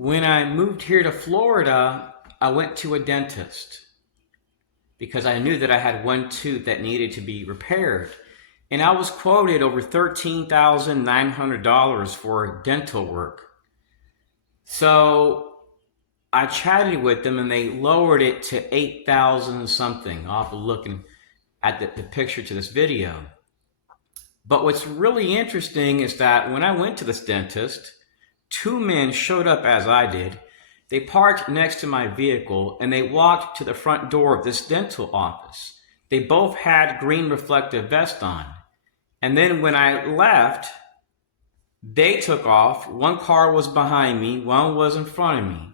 When I moved here to Florida, I went to a dentist because I knew that I had one tooth that needed to be repaired. And I was quoted over $13,900 for dental work. So I chatted with them and they lowered it to 8,000 something. I'll have to look at the picture to this video. But what's really interesting is that when I went to this dentist, two men showed up as I did. They parked next to my vehicle and they walked to the front door of this dental office. They both had green reflective vests on. And then when I left, they took off. One car was behind me, one was in front of me.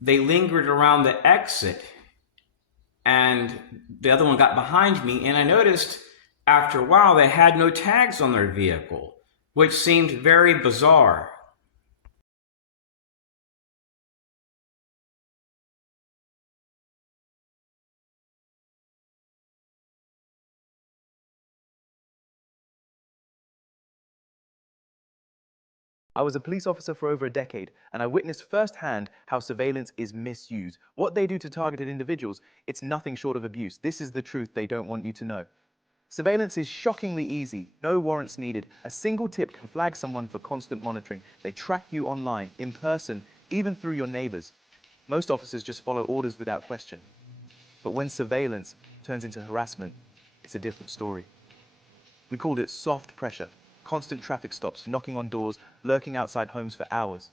They lingered around the exit and the other one got behind me, and I noticed after a while they had no tags on their vehicle, which seemed very bizarre. I was a police officer for over a decade, and I witnessed firsthand how surveillance is misused. What they do to targeted individuals, it's nothing short of abuse. This is the truth they don't want you to know. Surveillance is shockingly easy, no warrants needed. A single tip can flag someone for constant monitoring. They track you online, in person, even through your neighbors. Most officers just follow orders without question. But when surveillance turns into harassment, it's a different story. We called it soft pressure. Constant traffic stops, knocking on doors, lurking outside homes for hours.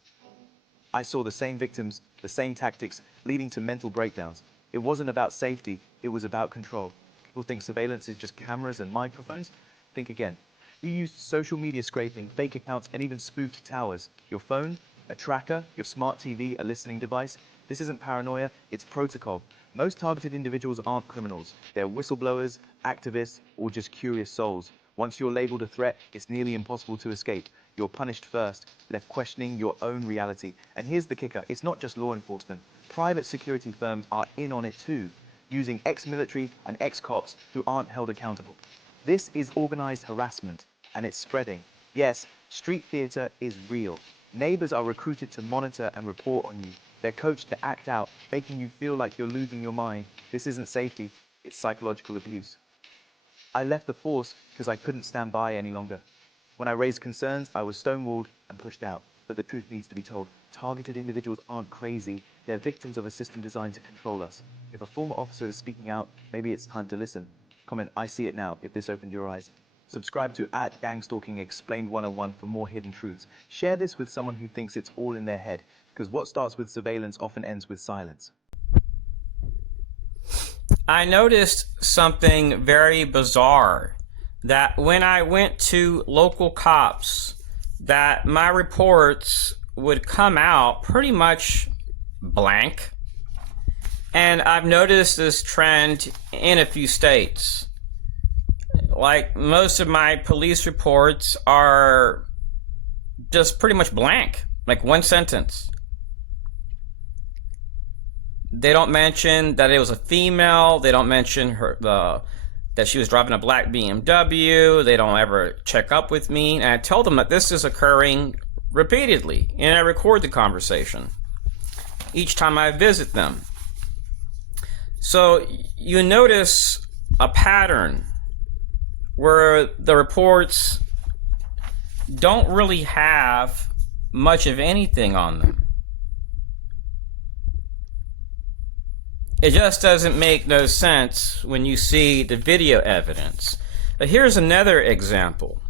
I saw the same victims, the same tactics, leading to mental breakdowns. It wasn't about safety, it was about control. People think surveillance is just cameras and microphones. Think again. You used social media scraping, fake accounts, and even spoofed towers. Your phone, a tracker, your smart TV, a listening device. This isn't paranoia, it's protocol. Most targeted individuals aren't criminals. They're whistleblowers, activists, or just curious souls. Once you're labeled a threat, it's nearly impossible to escape. You're punished first, left questioning your own reality. And here's the kicker, it's not just law enforcement. Private security firms are in on it too, using ex-military and ex-cops who aren't held accountable. This is organized harassment, and it's spreading. Yes, street theater is real. Neighbors are recruited to monitor and report on you. They're coached to act out, making you feel like you're losing your mind. This isn't safety, it's psychological abuse. I left the force because I couldn't stand by any longer. When I raised concerns, I was stonewalled and pushed out. But the truth needs to be told. Targeted individuals aren't crazy. They're victims of a system designed to control us. If a former officer is speaking out, maybe it's time to listen. Comment, "I see it now," if this opened your eyes. Subscribe to @Gangstalking Explained 101 for more hidden truths. Share this with someone who thinks it's all in their head, because what starts with surveillance often ends with silence. I noticed something very bizarre, that when I went to local cops, that my reports would come out pretty much blank. And I've noticed this trend in a few states. Like, most of my police reports are just pretty much blank, like one sentence. They don't mention that it was a female. They don't mention that she was driving a black BMW. They don't ever check up with me. And I tell them that this is occurring repeatedly, and I record the conversation each time I visit them. So you notice a pattern where the reports don't really have much of anything on them. It just doesn't make no sense when you see the video evidence. But here's another example.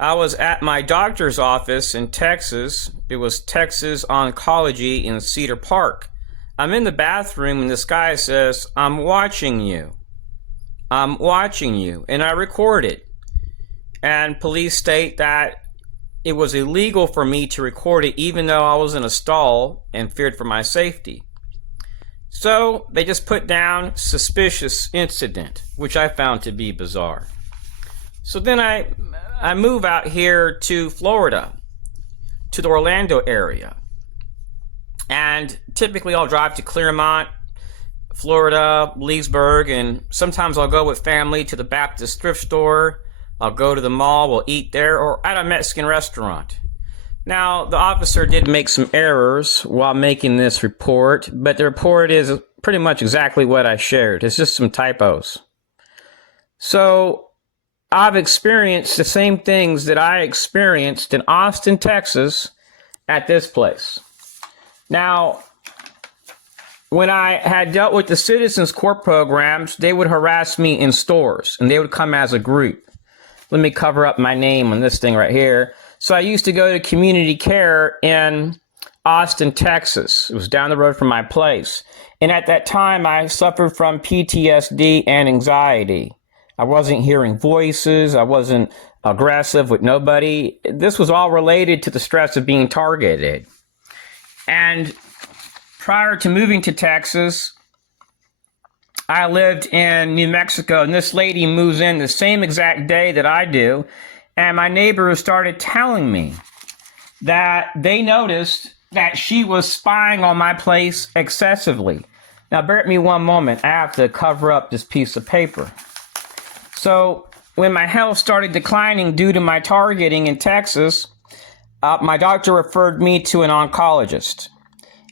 I was at my doctor's office in Texas. It was Texas Oncology in Cedar Park. I'm in the bathroom and this guy says, "I'm watching you. I'm watching you." And I record it. And police state that it was illegal for me to record it even though I was in a stall and feared for my safety. So they just put down suspicious incident, which I found to be bizarre. So then I move out here to Florida, to the Orlando area. And typically I'll drive to Clearmont, Florida, Leesburg, and sometimes I'll go with family to the Baptist thrift store. I'll go to the mall, we'll eat there, or at a Mexican restaurant. Now, the officer did make some errors while making this report, but the report is pretty much exactly what I shared. It's just some typos. So, I've experienced the same things that I experienced in Austin, Texas at this place. Now, when I had dealt with the Citizens Corps programs, they would harass me in stores and they would come as a group. Let me cover up my name on this thing right here. So I used to go to community care in Austin, Texas. It was down the road from my place. And at that time, I suffered from PTSD and anxiety. I wasn't hearing voices. I wasn't aggressive with nobody. This was all related to the stress of being targeted. And prior to moving to Texas, I lived in New Mexico, and this lady moves in the same exact day that I do. And my neighbors started telling me that they noticed that she was spying on my place excessively. Now, bear with me one moment. I have to cover up this piece of paper. So, when my health started declining due to my targeting in Texas, my doctor referred me to an oncologist.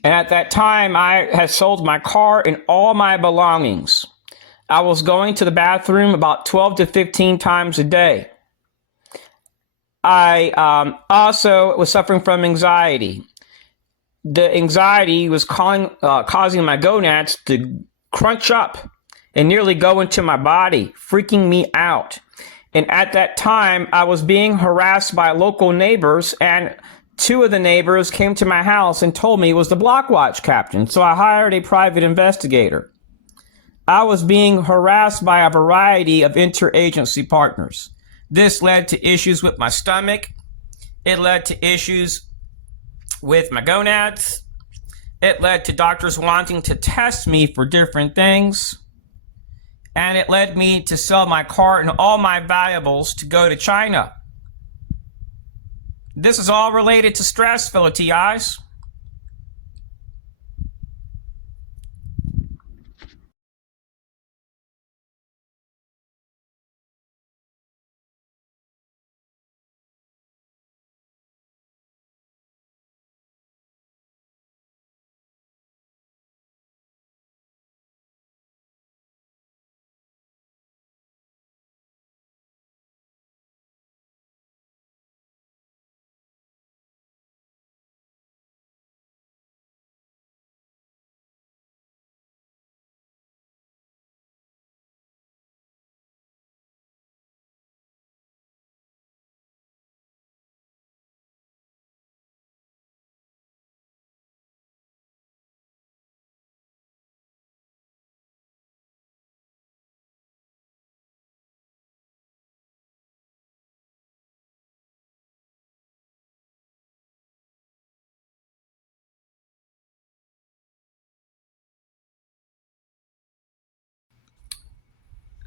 And at that time, I had sold my car and all my belongings. I was going to the bathroom about 12 to 15 times a day. I also was suffering from anxiety. The anxiety was causing my gonads to crunch up and nearly go into my body, freaking me out. And at that time, I was being harassed by local neighbors, and two of the neighbors came to my house and told me it was the block watch captain. So I hired a private investigator. I was being harassed by a variety of interagency partners. This led to issues with my stomach. It led to issues with my gonads. It led to doctors wanting to test me for different things. And it led me to sell my car and all my valuables to go to China. This is all related to stress, fellow TIs.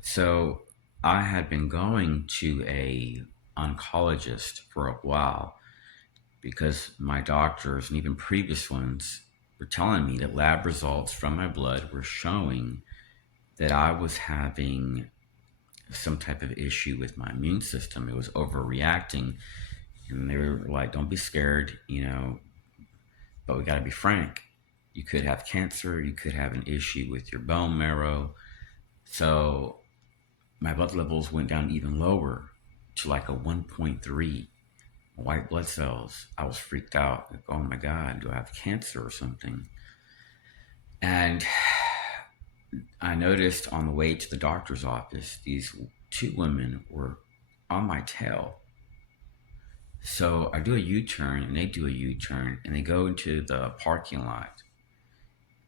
So I had been going to a oncologist for a while because my doctors and even previous ones were telling me that lab results from my blood were showing that I was having some type of issue with my immune system. It was overreacting. And they were like, don't be scared, but we got to be frank. You could have cancer, you could have an issue with your bone marrow. So my blood levels went down even lower to like a 1.3 white blood cells. I was freaked out. Like, oh my God, do I have cancer or something? And I noticed on the way to the doctor's office, these two women were on my tail. So I do a U-turn and they do a U-turn and they go into the parking lot.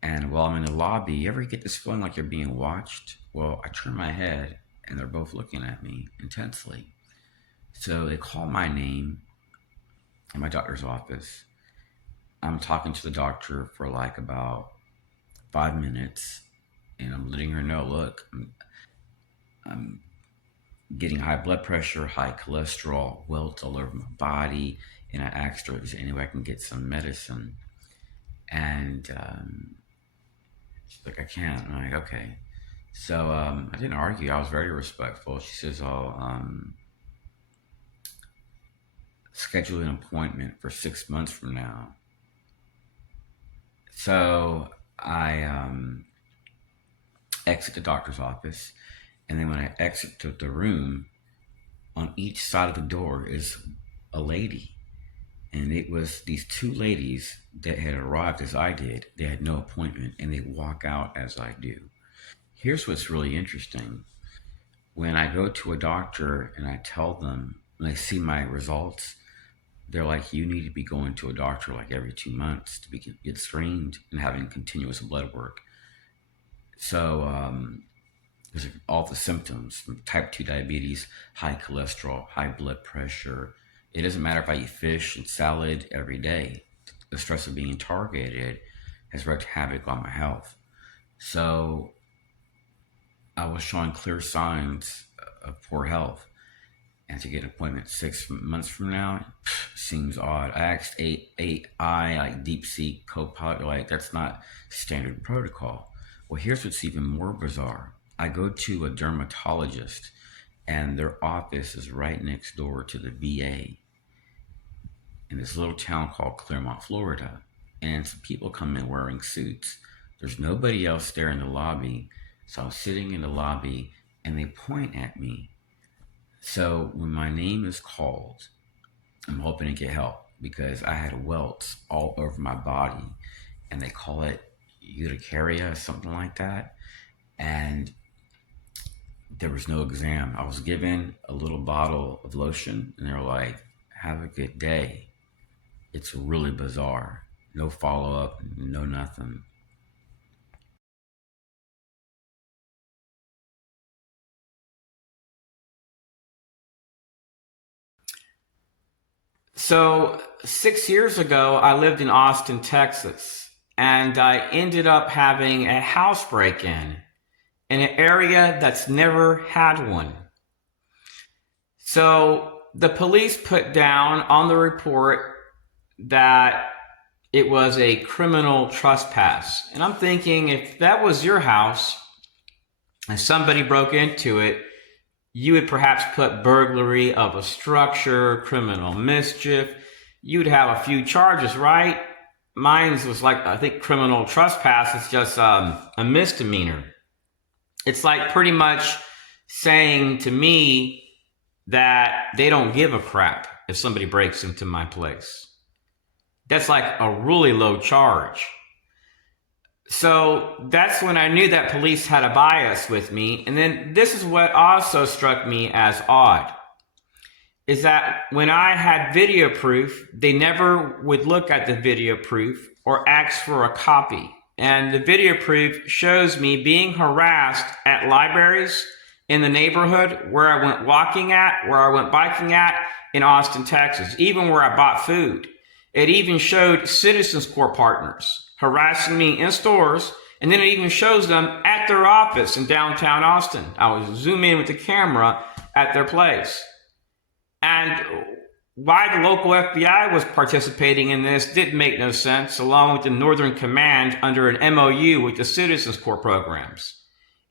And while I'm in the lobby, you ever get this feeling like you're being watched? Well, I turn my head and they're both looking at me intensely. So they call my name in my doctor's office. I'm talking to the doctor for like about 5 minutes and I'm letting her know, look, I'm getting high blood pressure, high cholesterol, welts all over my body. And I asked her if there's any way I can get some medicine. And she's like, I can't. I'm like, okay. So I didn't argue. I was very respectful. She says, oh, schedule an appointment for 6 months from now. So I exit the doctor's office, and then when I exit the room, on each side of the door is a lady. And it was these two ladies that had arrived as I did. They had no appointment, and they walk out as I do. Here's what's really interesting. When I go to a doctor and I tell them, when they see my results, they're like, you need to be going to a doctor like every 2 months to get screened and having continuous blood work. So there's all the symptoms, type 2 diabetes, high cholesterol, high blood pressure. It doesn't matter if I eat fish and salad every day. The stress of being targeted has wreaked havoc on my health. So I was showing clear signs of poor health. And to get an appointment 6 months from now seems odd. I asked AI, like DeepSeek, Copilot, like that's not standard protocol. Well, here's what's even more bizarre. I go to a dermatologist, and their office is right next door to the VA in this little town called Claremont, Florida. And some people come in wearing suits. There's nobody else there in the lobby. So I'm sitting in the lobby, and they point at me. So when my name is called, I'm hoping to get help because I had welts all over my body, and they call it urticaria, something like that. And there was no exam. I was given a little bottle of lotion, and they were like, have a good day. It's really bizarre. No follow-up, no nothing. So 6 years ago, I lived in Austin, Texas, and I ended up having a house break-in an area that's never had one. So the police put down on the report that it was a criminal trespass. And I'm thinking, if that was your house and somebody broke into it, you would perhaps put burglary of a structure, criminal mischief. You'd have a few charges, right? Mine was like, I think criminal trespass is just a misdemeanor. It's like pretty much saying to me that they don't give a crap if somebody breaks into my place. That's like a really low charge. So that's when I knew that police had a bias with me. And then this is what also struck me as odd, is that when I had video proof, they never would look at the video proof or ask for a copy. And the video proof shows me being harassed at libraries in the neighborhood where I went walking at, where I went biking at in Austin, Texas, even where I bought food. It even showed Citizens Corps partners harassing me in stores, and then it even shows them at their office in downtown Austin. I was zoom in with the camera at their place. And why the local FBI was participating in this didn't make no sense, along with the Northern Command under an MOU with the Citizens Corps programs.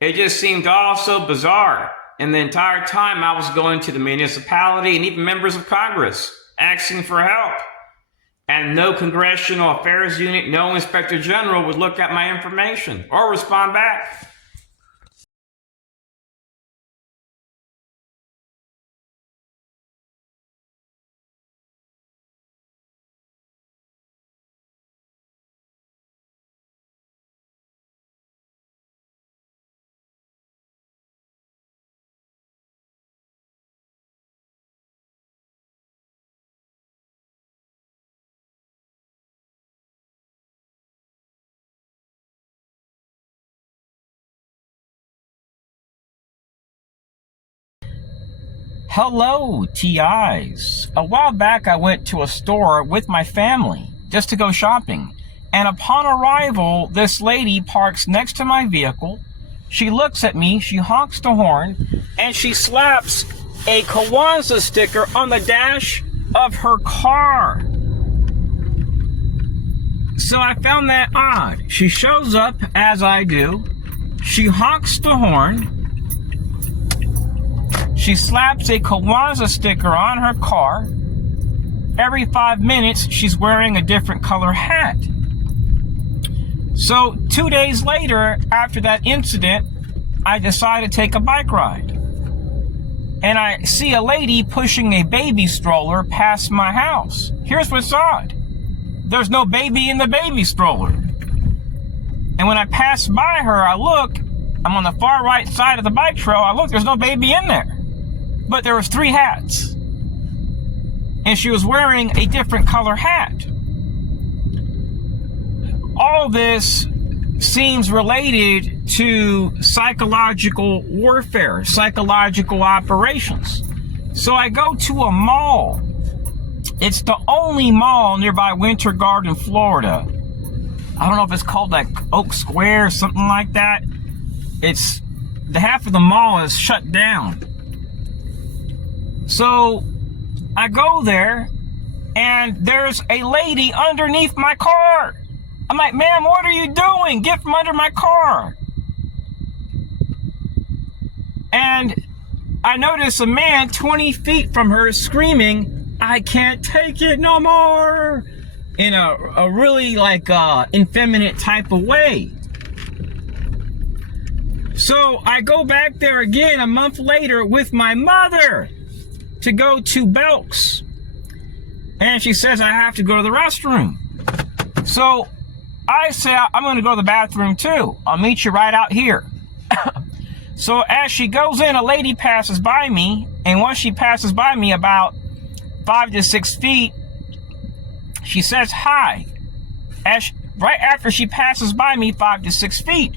It just seemed all so bizarre. And the entire time I was going to the municipality and even members of Congress asking for help. And no Congressional Affairs Unit, no Inspector General would look at my information or respond back. Hello, TIs. A while back, I went to a store with my family just to go shopping. And upon arrival, this lady parks next to my vehicle. She looks at me, she honks the horn, and she slaps a Kwanzaa sticker on the dash of her car. So I found that odd. She shows up as I do. She honks the horn. She slaps a Kwanzaa sticker on her car, every 5 minutes, she's wearing a different color hat. So 2 days later, after that incident, I decide to take a bike ride. And I see a lady pushing a baby stroller past my house. Here's what's odd. There's no baby in the baby stroller. And when I pass by her, I look, I'm on the far right side of the bike trail, I look, there's no baby in there. But there was 3 hats. And she was wearing a different color hat. All this seems related to psychological warfare, psychological operations. So I go to a mall. It's the only mall nearby Winter Garden, Florida. I don't know if it's called like Oak Square or something like that. It's the half of the mall is shut down. So I go there and there's a lady underneath my car. I'm like, ma'am, what are you doing? Get from under my car. And I notice a man 20 feet from her screaming, I can't take it no more, in a really like effeminate type of way. So I go back there again a month later with my mother to go to Belk's. And she says I have to go to the restroom. So I say, I'm going to go to the bathroom too. I'll meet you right out here. So as she goes in, a lady passes by me. And once she passes by me about 5 to 6 feet, she says hi. Right after she passes by me 5 to 6 feet.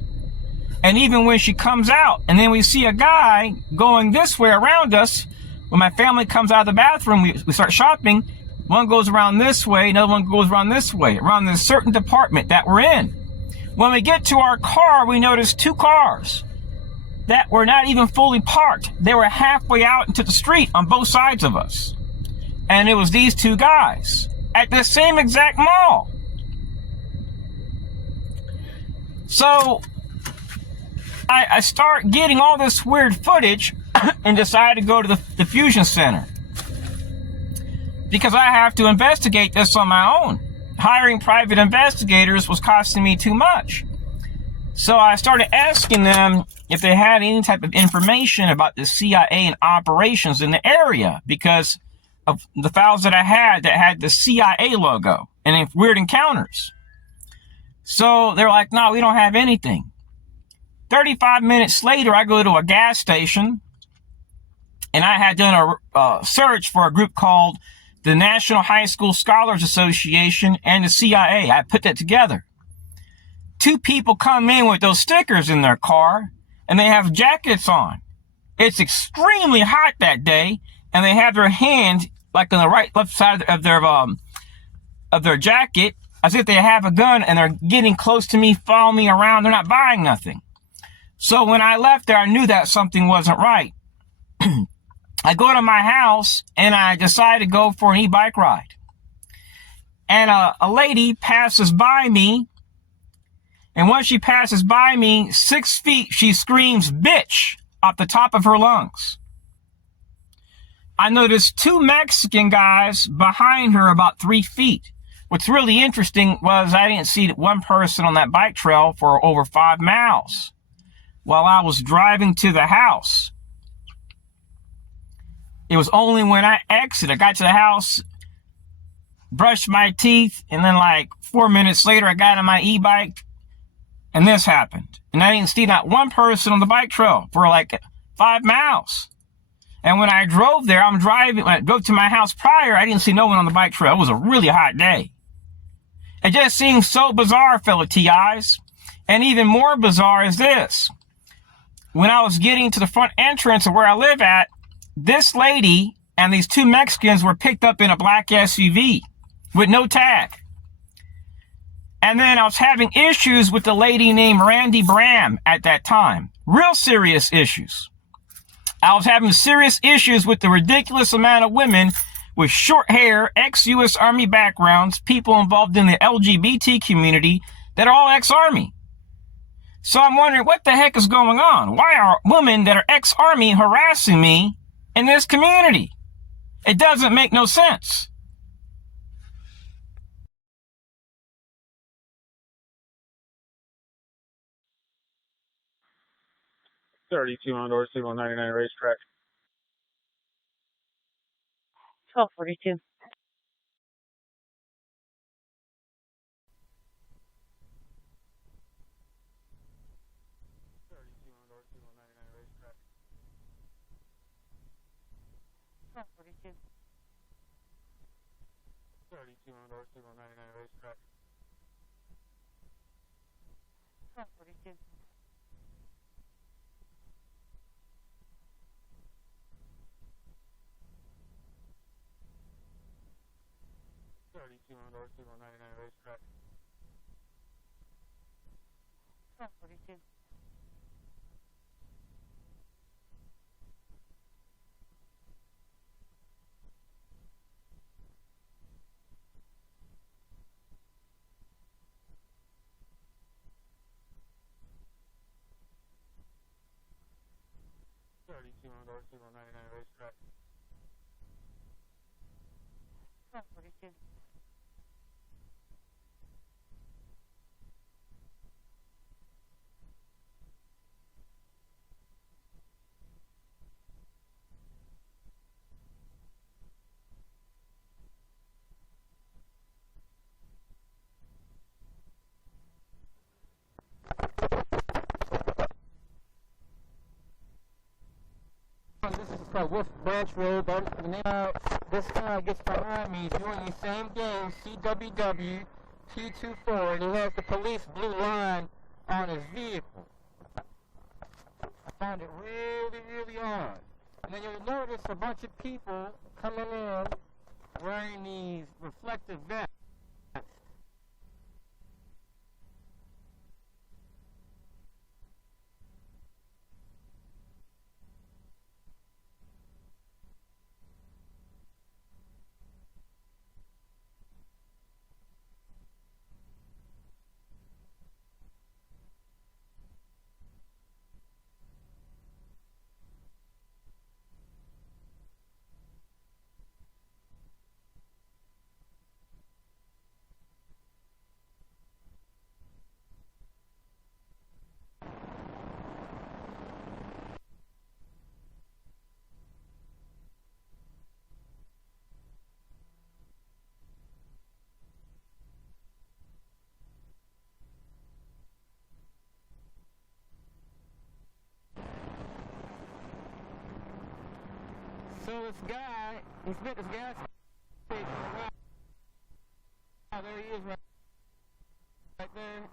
And even when she comes out, and then we see a guy going this way around us. When my family comes out of the bathroom, we start shopping. One goes around this way, another one goes around this way, around this certain department that we're in. When we get to our car, we notice 2 cars that were not even fully parked. They were halfway out into the street on both sides of us. And it was these 2 guys at the same exact mall. So I start getting all this weird footage and decide to go to the fusion center. Because I have to investigate this on my own. Hiring private investigators was costing me too much. So I started asking them if they had any type of information about the CIA and operations in the area, because of the files that I had that had the CIA logo and weird encounters. So they're like, no, we don't have anything. 35 minutes later, I go to a gas station, and I had done a search for a group called the National High School Scholars Association and the CIA. I put that together. 2 people come in with those stickers in their car, and they have jackets on. It's extremely hot that day, and they have their hand like on the left side of their jacket, as if they have a gun, and they're getting close to me, following me around. They're not buying nothing. So when I left there, I knew that something wasn't right. I go to my house and I decide to go for an e-bike ride. And a lady passes by me. And once she passes by me, 6 feet, she screams, bitch, off the top of her lungs. I noticed 2 Mexican guys behind her about 3 feet. What's really interesting was I didn't see one person on that bike trail for over 5 miles while I was driving to the house. It was only when I exited, I got to the house, brushed my teeth, and then like 4 minutes later, I got on my e-bike, and this happened. And I didn't see not one person on the bike trail for like 5 miles. And when I drove there, when I drove to my house prior, I didn't see no one on the bike trail. It was a really hot day. It just seems so bizarre, fellow TIs. And even more bizarre is this. When I was getting to the front entrance of where I live at, this lady and these 2 Mexicans were picked up in a black SUV with no tag. And then I was having issues with the lady named Randy Bram at that time. Real serious issues. I was having serious issues with the ridiculous amount of women with short hair, ex-U.S. Army backgrounds, people involved in the LGBT community that are all ex-Army. So I'm wondering what the heck is going on? Why are women that are ex-Army harassing me in this community? It doesn't make no sense. 32 on Dorsey 199 racetrack. 1242. Racetrack. 32 on Dorsey 199 racetrack. 1242. 32 on Dorsey 199 racetrack. 1242. 32 on Dorsey 199 racetrack. 1242. This is called Wolf Branch Road. This guy gets behind me doing the same game, CWW P24, and he has the police blue line on his vehicle. I found it really, really odd. And then you'll notice a bunch of people coming in wearing these reflective vests. So this guy, he spent his gas station around. Oh, there he is right there.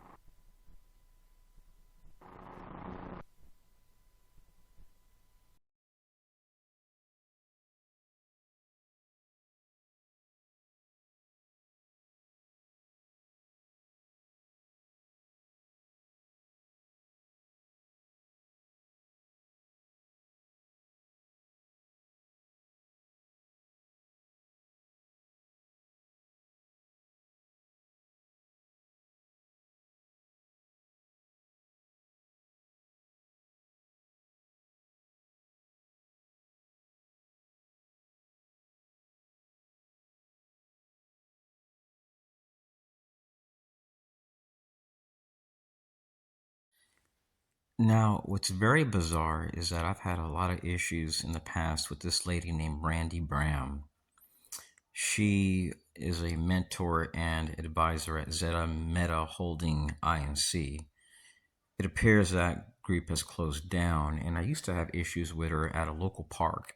Now, what's very bizarre is that I've had a lot of issues in the past with this lady named Brandy Bram. She is a mentor and advisor at Zeta Meta Holding Inc. It appears that group has closed down, and I used to have issues with her at a local park.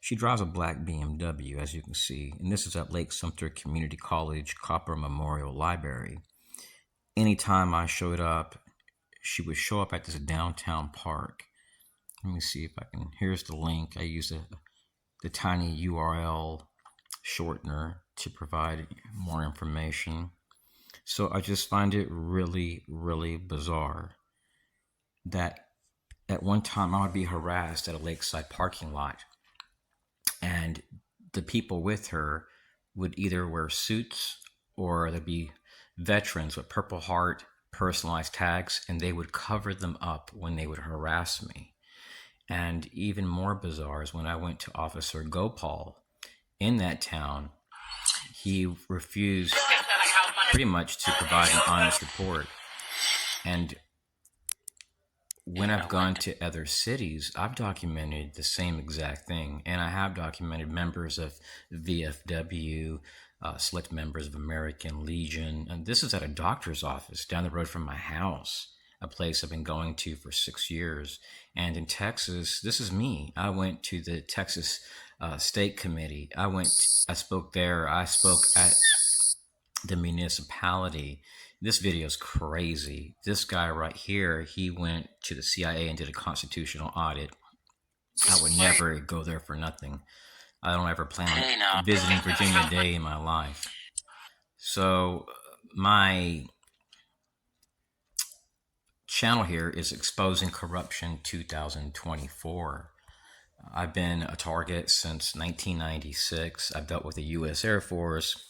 She drives a black BMW, as you can see, and this is at Lake Sumter Community College Copper Memorial Library. Anytime I showed up, she would show up at this downtown park. Let me see if I can. Here's the link. I use the tiny URL shortener to provide more information. So I just find it really, really bizarre that at one time I would be harassed at a lakeside parking lot, and the people with her would either wear suits or there'd be veterans with Purple Heart personalized tags, and they would cover them up when they would harass me. And even more bizarre is when I went to Officer Gopal in that town, he refused pretty much to provide an honest report. And when I've gone to other cities, I've documented the same exact thing. And I have documented members of VFW, select members of American Legion. And this is at a doctor's office down the road from my house, a place I've been going to for 6 years. And in Texas, this is me. I went to the Texas State Committee. I spoke there. I spoke at the municipality. This video is crazy. This guy right here, he went to the CIA and did a constitutional audit. I would never go there for nothing. I don't ever plan on visiting Virginia a day in my life. So my channel here is Exposing Corruption 2024. I've been a target since 1996. I've dealt with the U.S. Air Force,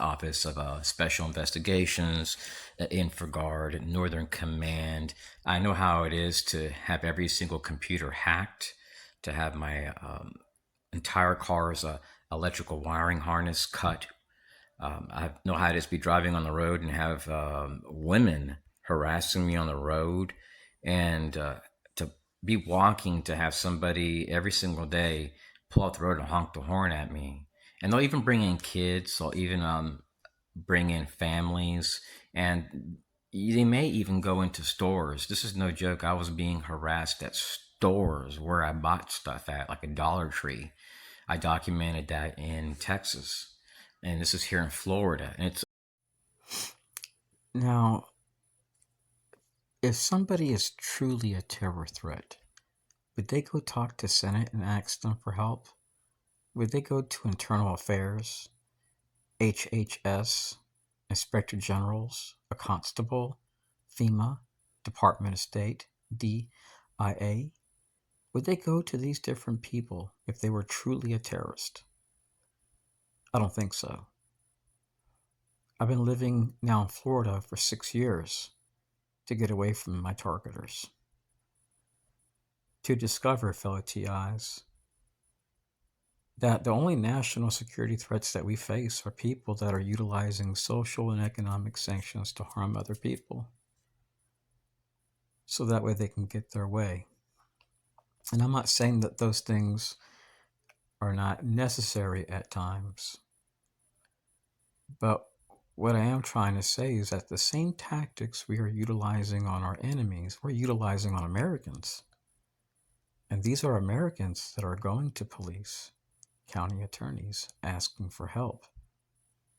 Office of Special Investigations, InfraGard, Northern Command. I know how it is to have every single computer hacked, to have my entire car's electrical wiring harness cut. I know how it is to be driving on the road and have women harassing me on the road, and to be walking to have somebody every single day pull out the road and honk the horn at me. And they'll even bring in kids, they'll even bring in families, and they may even go into stores. This is no joke. I was being harassed at stores where I bought stuff at, like a Dollar Tree. I documented that in Texas, and this is here in Florida. And it's now, if somebody is truly a terror threat, would they go talk to Senate and ask them for help? Would they go to Internal Affairs, HHS, Inspector Generals, a constable, FEMA, Department of State, DIA? Would they go to these different people if they were truly a terrorist? I don't think so. I've been living now in Florida for 6 years to get away from my targeters, to discover, fellow TIs, that the only national security threats that we face are people that are utilizing social and economic sanctions to harm other people, so that way they can get their way. And I'm not saying that those things are not necessary at times, but what I am trying to say is that the same tactics we are utilizing on our enemies, we're utilizing on Americans. And these are Americans that are going to police, county attorneys, asking for help.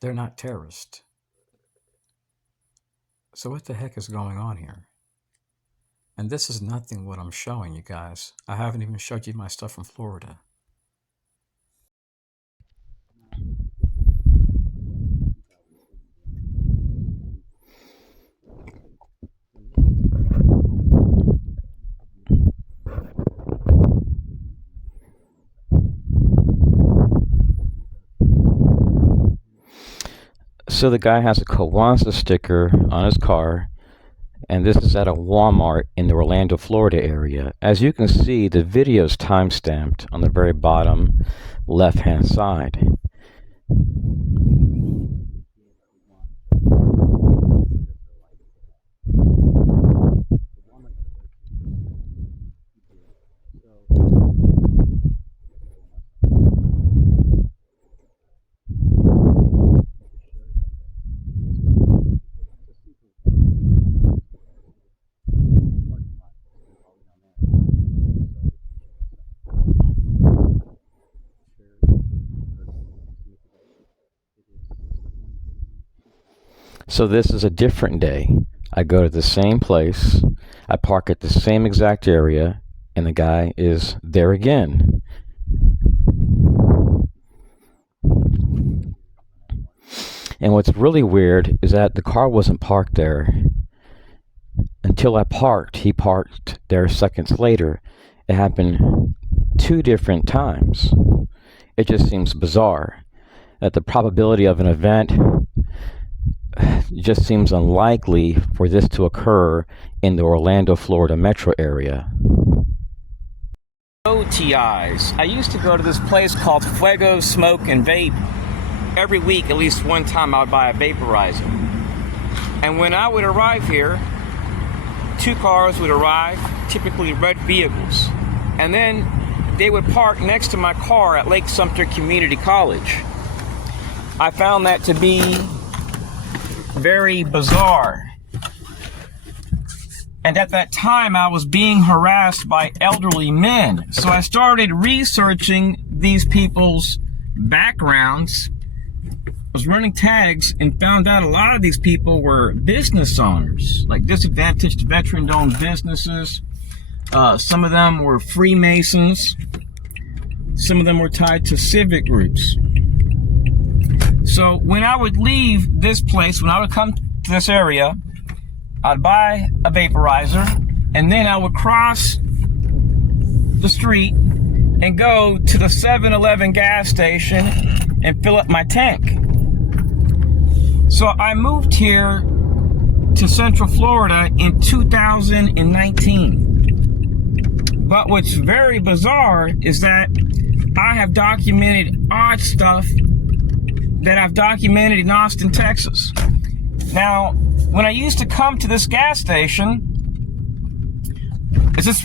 They're not terrorists. So what the heck is going on here? And this is nothing what I'm showing you guys. I haven't even showed you my stuff from Florida. So the guy has a Kwanzaa sticker on his car, and this is at a Walmart in the Orlando, Florida area. As you can see, the video is time-stamped on the very bottom left-hand side. So this is a different day. I go to the same place, I park at the same exact area, and the guy is there again. And what's really weird is that the car wasn't parked there until I parked. He parked there seconds later. It happened 2 different times. It just seems bizarre that the probability of an event just seems unlikely for this to occur in the Orlando, Florida metro area. OTIs. I used to go to this place called Fuego Smoke and Vape. Every week, at least one time, I would buy a vaporizer. And when I would arrive here, 2 cars would arrive, typically red vehicles, and then they would park next to my car at Lake Sumter Community College. I found that to be very bizarre. And at that time, I was being harassed by elderly men. So I started researching these people's backgrounds. I was running tags and found out a lot of these people were business owners, like disadvantaged veteran-owned businesses. Some of them were Freemasons. Some of them were tied to civic groups. So when I would leave this place, when I would come to this area, I'd buy a vaporizer, and then I would cross the street and go to the 7-Eleven gas station and fill up my tank. So I moved here to Central Florida in 2019. But what's very bizarre is that I have documented odd stuff that I've documented in Austin, Texas. Now, when I used to come to this gas station, it's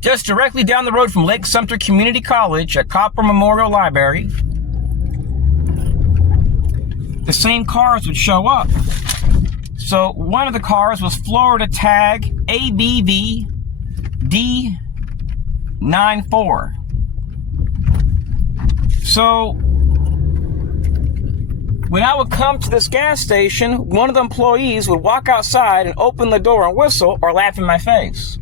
just directly down the road from Lake Sumter Community College at Copper Memorial Library. The same cars would show up. So one of the cars was Florida tag ABV D94. So when I would come to this gas station, one of the employees would walk outside and open the door and whistle or laugh in my face.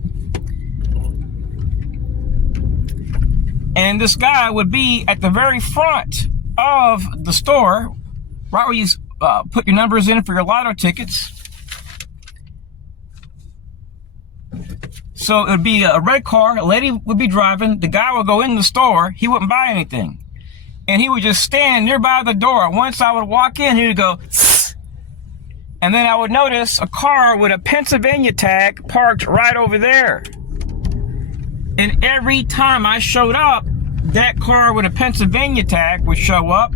And this guy would be at the very front of the store, right where you put your numbers in for your lotto tickets. So it would be a red car, a lady would be driving, the guy would go in the store, he wouldn't buy anything. And he would just stand nearby the door. Once I would walk in, he would go, and then I would notice a car with a Pennsylvania tag parked right over there. And every time I showed up, that car with a Pennsylvania tag would show up.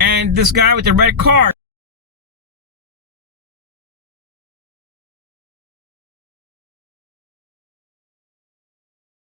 And this guy with the red car